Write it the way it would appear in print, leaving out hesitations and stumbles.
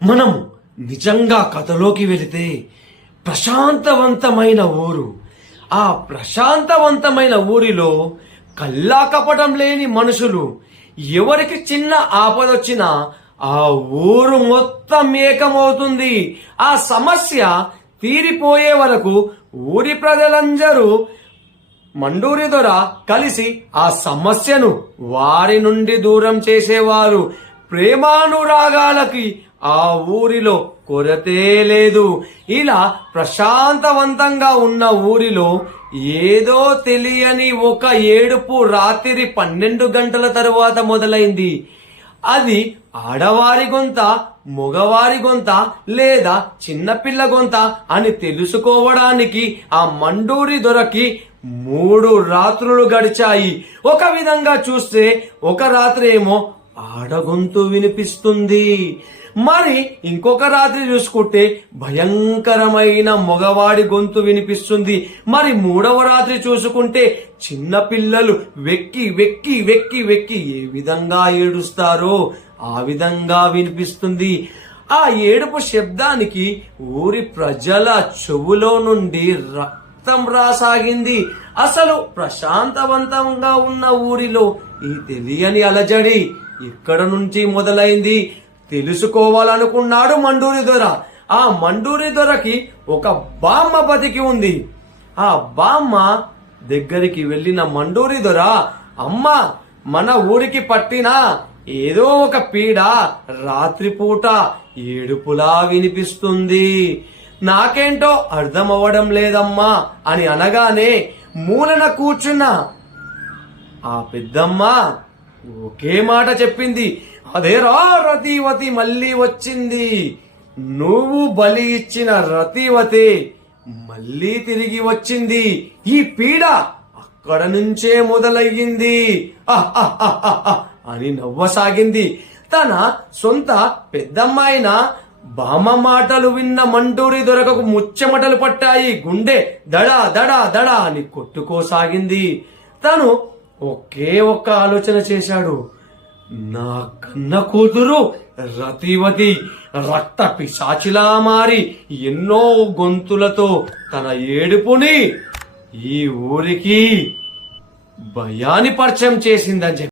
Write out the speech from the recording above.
మనము నిజంగా కథలోకి వెళితే ప్రశాంతవంతమైన ఊరు. ఆ ప్రశాంతవంతమైన ఊరిలో కల్లా కపటం లేని మనుషులు. ఎవరికి చిన్న ఆపదొచ్చినా ఆ ఊరు మొత్తం ఏకమవుతుంది. ఆ సమస్య తీరిపోయే వరకు ఊరి ప్రజలందరూ మండూరి దొర కలిసి ఆ సమస్యను వారి నుండి దూరం చేసేవారు. ప్రేమానురాగాలకి ఆ ఊరిలో కొరతే లేదు. ఇలా ప్రశాంతవంతంగా ఉన్న ఊరిలో ఏదో తెలియని ఒక ఏడుపు రాత్రి 12 గంటల తరువాత మొదలైంది. అది ఆడవారి గొంత, మగవారి గొంత లేదా చిన్నపిల్ల గొంత అని తెలుసుకోవడానికి ఆ మండూరి దొరకి 3 రాత్రులు గడిచాయి. ఒక విధంగా చూస్తే ఒక రాత్రి ఏమో ఆడగొంతు వినిపిస్తుంది, మరి ఇంకొక రాత్రి చూసుకుంటే భయంకరమైన మగవాడి గొంతు వినిపిస్తుంది, మరి 3వ రాత్రి చూసుకుంటే చిన్న పిల్లలు వెక్కి వెక్కి వెక్కి వెక్కి ఏ విధంగా ఏడుస్తారో ఆ విధంగా వినిపిస్తుంది. ఆ ఏడుపు శబ్దానికి ఊరి ప్రజల చెవులో నుండి రక్తం రాసాగింది. అసలు ప్రశాంతవంతంగా ఉన్న ఊరిలో ఈ తెలియని అలజడి ఇక్కడ నుంచి మొదలైంది తెలుసుకోవాలనుకున్నాడు మండూరి దొర. ఆ మండూరి దొరకి ఒక బామ్మ బతికి ఉంది. ఆ బామ్మ దగ్గరికి వెళ్ళిన మండూరి దొర, అమ్మ, మన ఊరికి పట్టిన ఏదో ఒక పీడ రాత్రిపూట ఏడుపులా వినిపిస్తుంది, నాకేంటో అర్థం అవ్వడం లేదమ్మా అని అనగానే మూలన కూర్చున్న ఆ పెద్దమ్మ ఒకే మాట చెప్పింది, అదేరా రతివతి మళ్ళీ వచ్చింది. నువ్వు బలి ఇచ్చిన రతివతి మళ్ళీ తిరిగి వచ్చింది. ఈ పీడ అక్కడ నుంచే మొదలయ్యింది అని నవ్వసాగింది. తన సొంత పెద్దమ్మాయిన బామ్మ మాటలు విన్న మండూరి దొరకు ముచ్చెమటలు పట్టాయి. గుండె దడా దడా దడా అని కొట్టుకోసాగింది. తను ఒకే ఒక్క ఆలోచన చేశాడు, నా కన్న కూతురు రతివతి రక్త పిశాచిలా మారి ఎన్నో గొంతులతో తన ఏడుపుని ఈ ఊరికి భయాన్ని పరిచయం చేసిందని చెప్పి